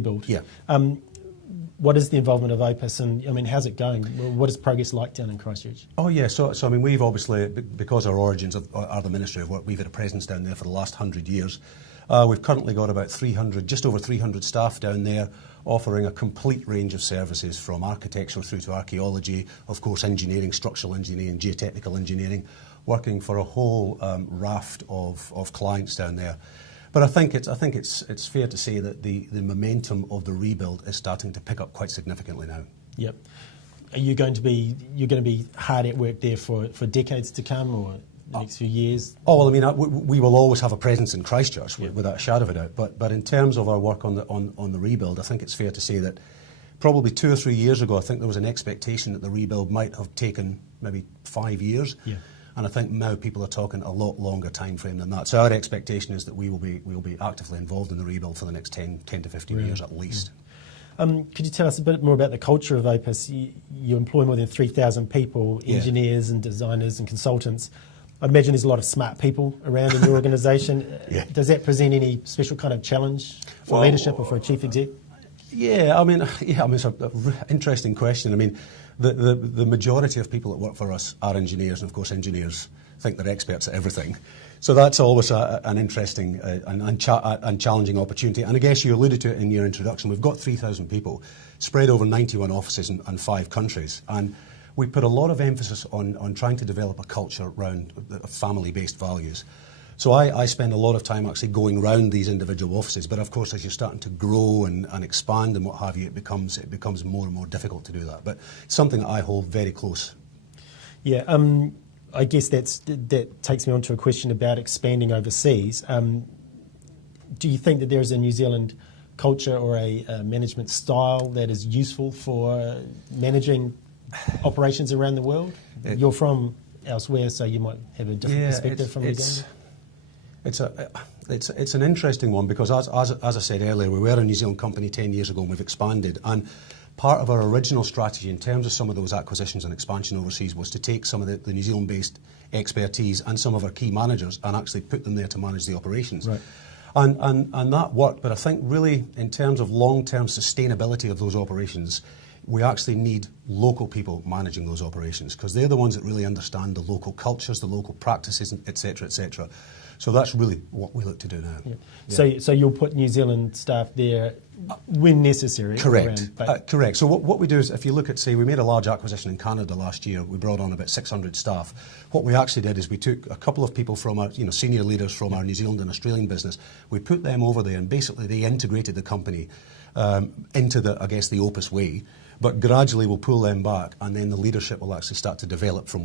rebuild. Yeah. What is the involvement of OPUS, and I mean, how's it going? What is progress like down in Christchurch? Oh yeah, so I mean, we've obviously, because our origins are the Ministry of Work, we've had a presence down there for the last 100 years. We've currently got about 300, just over 300 staff down there, offering a complete range of services from architecture through to archaeology, of course engineering, structural engineering, geotechnical engineering, working for a whole raft of clients down there. But I think it's fair to say that the momentum of the rebuild is starting to pick up quite significantly now. Yep. Are you going to be hard at work there for decades to come, or the next few years? Oh well, I mean, we will always have a presence in Christchurch, without a shadow of a doubt. But in terms of our work on the rebuild, I think it's fair to say that probably 2 or 3 years ago, I think there was an expectation that the rebuild might have taken maybe 5 years. Yeah. And I think now people are talking a lot longer time frame than that. So our expectation is that we will be actively involved in the rebuild for the next 10 to 15 years at least. Could you tell us a bit more about the culture of OPUS? You employ more than 3,000 people, engineers and designers and consultants. I imagine there's a lot of smart people around in your organisation. Does that present any special kind of challenge for leadership or for a chief exec? I mean, it's an interesting question. I mean, the majority of people that work for us are engineers, and of course engineers think they're experts at everything. So that's always an interesting and challenging opportunity. And I guess you alluded to it in your introduction. We've got 3,000 people spread over 91 offices and 5 countries. And we put a lot of emphasis on trying to develop a culture around family-based values. So I spend a lot of time actually going around these individual offices, but of course as you're starting to grow and expand and what have you, it becomes more and more difficult to do that. But it's something that I hold very close. Yeah, I guess that takes me on to a question about expanding overseas. Do you think that there is a New Zealand culture or a management style that is useful for managing operations around the world? You're from elsewhere, so you might have a different perspective from New Zealand. It's an interesting one because, as I said earlier, we were a New Zealand company 10 years ago and we've expanded. And part of our original strategy in terms of some of those acquisitions and expansion overseas was to take some of the New Zealand-based expertise and some of our key managers and actually put them there to manage the operations. Right. And that worked, but I think really in terms of long-term sustainability of those operations, we actually need local people managing those operations because they're the ones that really understand the local cultures, the local practices, etc., etc. So that's really what we look to do now. Yeah. Yeah. So you'll put New Zealand staff there when necessary? Correct. Correct. So what we do is, if you look at, say, we made a large acquisition in Canada last year. We brought on about 600 staff. What we actually did is we took a couple of people from our, senior leaders from our New Zealand and Australian business. We put them over there, and basically they integrated the company into the OPUS way. But gradually we'll pull them back, and then the leadership will actually start to develop from